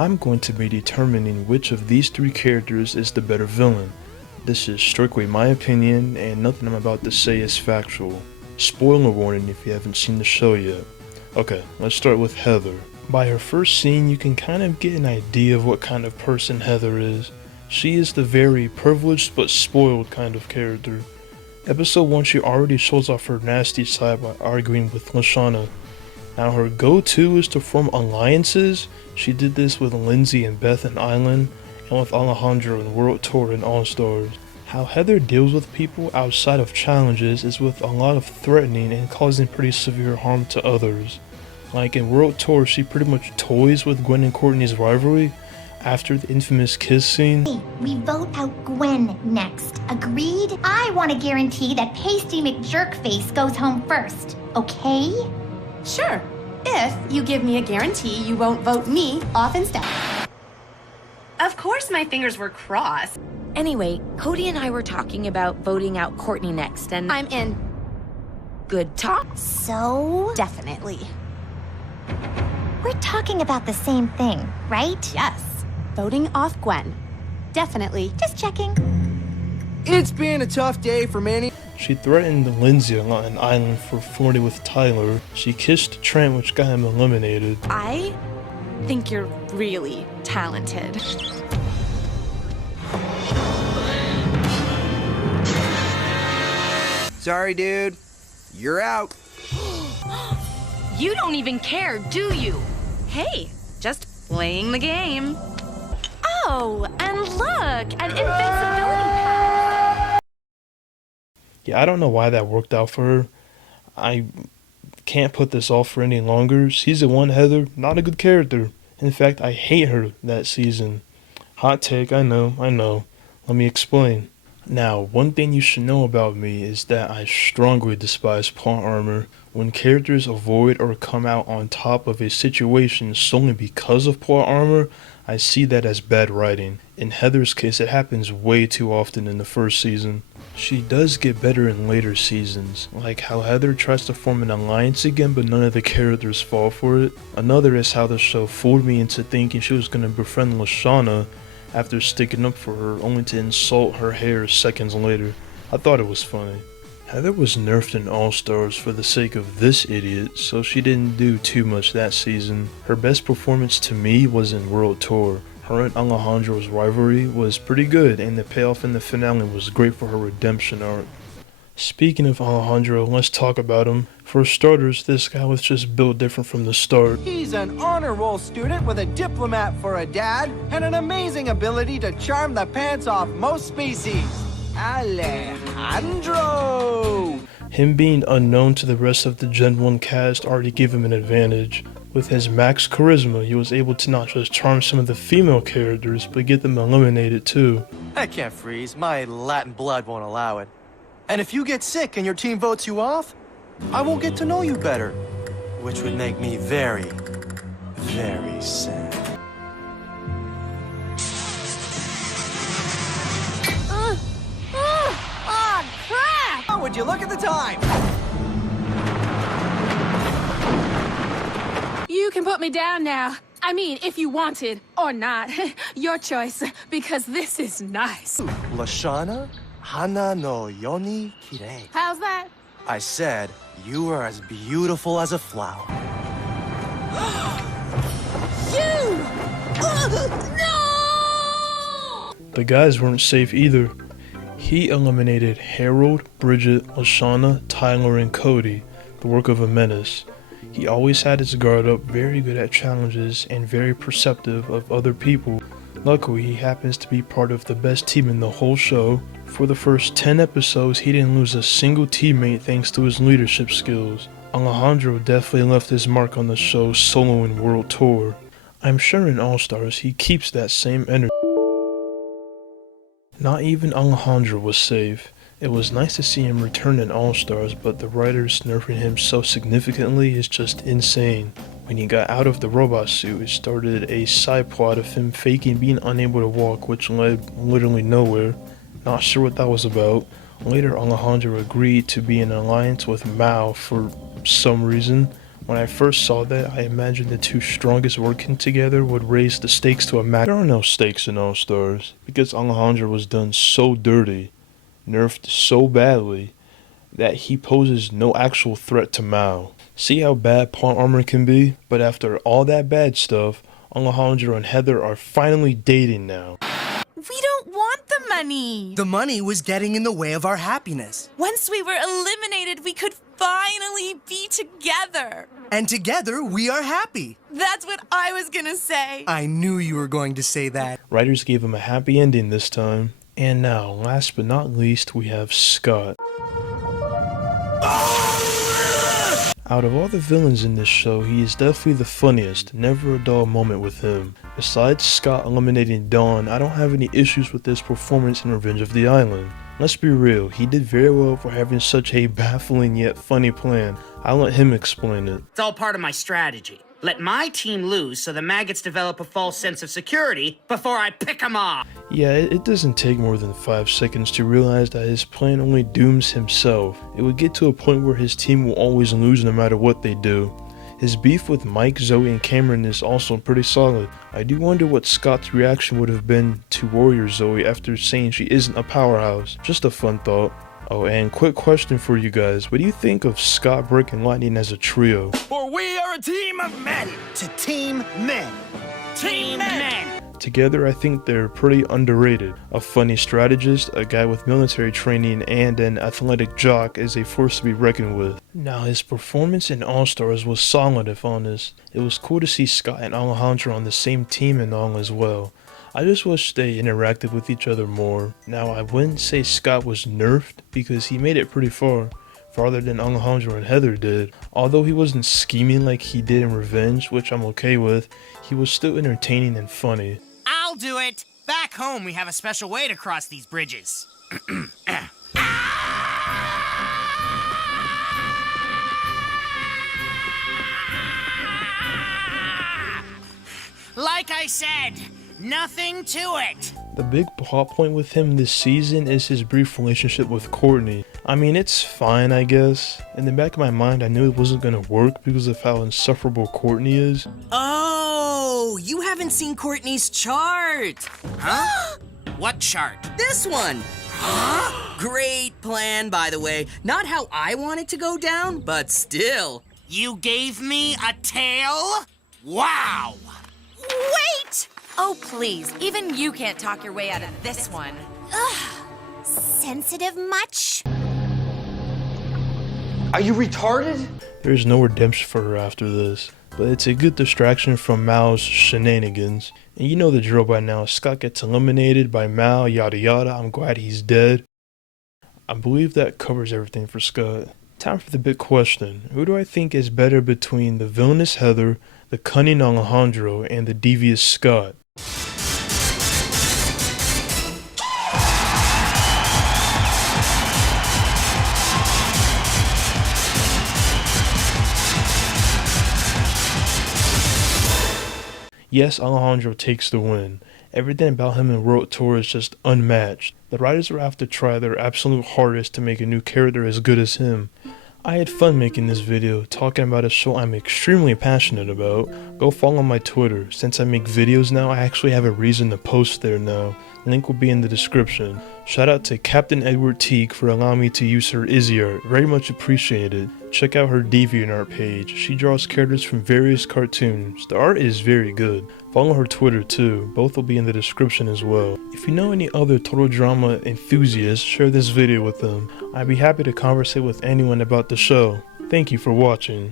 I'm going to be determining which of these three characters is the better villain. This is strictly my opinion, and nothing I'm about to say is factual. Spoiler warning if you haven't seen the show yet. Okay, let's start with Heather. By her first scene, you can kind of get an idea of what kind of person Heather is. She is the very privileged but spoiled kind of character. Episode 1, she already shows off her nasty side by arguing with Lashana. Now her go-to is to form alliances. She did this with Lindsay and Beth in Island, and with Alejandro in World Tour and All-Stars. How Heather deals with people outside of challenges is with a lot of threatening and causing pretty severe harm to others. Like in World Tour, she pretty much toys with Gwen and Courtney's rivalry after the infamous kiss scene. Hey, we vote out Gwen next. Agreed? I want to guarantee that Pasty McJerkface goes home first, okay? Sure, if you give me a guarantee you won't vote me off instead. Of course my fingers were crossed. Anyway, Cody and I were talking about voting out Courtney next, and I'm in. Good talk. So? Definitely. We're talking about the same thing, right? Yes. Voting off Gwen. Definitely. Just checking. It's been a tough day for many. She threatened Lindsay a lot in Island for flirting with Tyler. She kissed Trent, which got him eliminated. I think you're really talented. Sorry, dude. You're out. You don't even care, do you? Hey, just playing the game. Oh, and look, an invincibility pass. Yeah, I don't know why that worked out for her. I can't put this off for any longer. Season 1 Heather, not a good character. In fact, I hate her that season. Hot take, I know. Let me explain. Now, one thing you should know about me is that I strongly despise plot armor. When characters avoid or come out on top of a situation solely because of plot armor, I see that as bad writing. In Heather's case, it happens way too often in the first season. She does get better in later seasons, like how Heather tries to form an alliance again but none of the characters fall for it. Another is how the show fooled me into thinking she was going to befriend Lashana after sticking up for her, only to insult her hair seconds later. I thought it was funny. Heather was nerfed in All-Stars for the sake of this idiot, so she didn't do too much that season. Her best performance to me was in World Tour. Her and Alejandro's rivalry was pretty good, and the payoff in the finale was great for her redemption arc. Speaking of Alejandro, let's talk about him. For starters, this guy was just built different from the start. He's an honor roll student with a diplomat for a dad and an amazing ability to charm the pants off most species. Alejandro! Him being unknown to the rest of the Gen 1 cast already gave him an advantage. With his max charisma, he was able to not just charm some of the female characters, but get them eliminated too. I can't freeze. My Latin blood won't allow it. And if you get sick and your team votes you off, I won't get to know you better, which would make me very, very sad. Oh, crap! Oh, would you look at the time? You can put me down now. I mean, if you wanted or not. Your choice, because this is nice. Lashana Hana no Yoni Kirei. How's that? I said you are as beautiful as a flower. You! No! The guys weren't safe either. He eliminated Harold, Bridget, Lashana, Tyler, and Cody, the work of a menace. He always had his guard up, very good at challenges, and very perceptive of other people. Luckily, he happens to be part of the best team in the whole show. For the first 10 episodes, he didn't lose a single teammate thanks to his leadership skills. Alejandro definitely left his mark on the show solo and World Tour. I'm sure in All-Stars he keeps that same energy. Not even Alejandro was safe. It was nice to see him return in All-Stars, but the writers nerfing him so significantly is just insane. When he got out of the robot suit, it started a side plot of him faking being unable to walk, which led literally nowhere. Not sure what that was about. Later, Alejandro agreed to be in an alliance with Mao for some reason, When I first saw that, I imagined the two strongest working together would raise the stakes to a max. There are no stakes in All Stars, because Alejandro was done so dirty, nerfed so badly, that he poses no actual threat to Mao. See how bad pawn armor can be? But after all that bad stuff, Alejandro and Heather are finally dating now. We don't want the money. The money was getting in the way of our happiness. Once we were eliminated, we could finally be together. And together, we are happy. That's what I was gonna say. I knew you were going to say that. Writers gave him a happy ending this time. And now, last but not least, we have Scott. Out of all the villains in this show, he is definitely the funniest, never a dull moment with him. Besides Scott eliminating Dawn, I don't have any issues with his performance in Revenge of the Island. Let's be real, he did very well for having such a baffling yet funny plan. I'll let him explain it. It's all part of my strategy. Let my team lose so the maggots develop a false sense of security before I pick them off. Yeah, it doesn't take more than 5 seconds to realize that his plan only dooms himself. It would get to a point where his team will always lose no matter what they do. His beef with Mike, Zoe, and Cameron is also pretty solid. I do wonder what Scott's reaction would have been to Warrior Zoe after saying she isn't a powerhouse. Just a fun thought. Oh, and quick question for you guys. What do you think of Scott, Brick, and Lightning as a trio? For we are a team of men. To Team Men. Team men! Together, I think they're pretty underrated. A funny strategist, a guy with military training, and an athletic jock is a force to be reckoned with. Now, his performance in All Stars was solid if honest. It was cool to see Scott and Alejandro on the same team and all as well. I just wish they interacted with each other more. Now, I wouldn't say Scott was nerfed because he made it pretty far. Farther than Alejandro and Heather did. Although he wasn't scheming like he did in Revenge, which I'm okay with, he was still entertaining and funny. I'll do it. Back home, we have a special way to cross these bridges. Like I said, nothing to it. The big plot point with him this season is his brief relationship with Courtney. I mean, it's fine, I guess. In the back of my mind, I knew it wasn't gonna work because of how insufferable Courtney is. Oh, you haven't seen Courtney's chart. Huh? What chart? This one. Great plan, by the way. Not how I want it to go down, but still. You gave me a tail? Wow! Wait! Oh, please. Even you can't talk your way out of this one. Sensitive much? Are you retarded? There's no redemption for her after this, but it's a good distraction from Mao's shenanigans. And you know the drill by now. Scott gets eliminated by Mao, yada yada. I'm glad he's dead. I believe that covers everything for Scott. Time for the big question. Who do I think is better between the villainous Heather, the cunning Alejandro, and the devious Scott? Yes, Alejandro takes the win. Everything about him in World Tour is just unmatched. The writers will have to try their absolute hardest to make a new character as good as him. I had fun making this video, talking about a show I'm extremely passionate about. Go follow my Twitter. Since I make videos now, I actually have a reason to post there now. Link will be in the description. Shout out to Captain Edward Teague for allowing me to use her Izzy art. Very much appreciated. Check out her DeviantArt page. She draws characters from various cartoons. The art is very good. Follow her Twitter too. Both will be in the description as well. If you know any other Total Drama enthusiasts, share this video with them. I'd be happy to conversate with anyone about the show. Thank you for watching.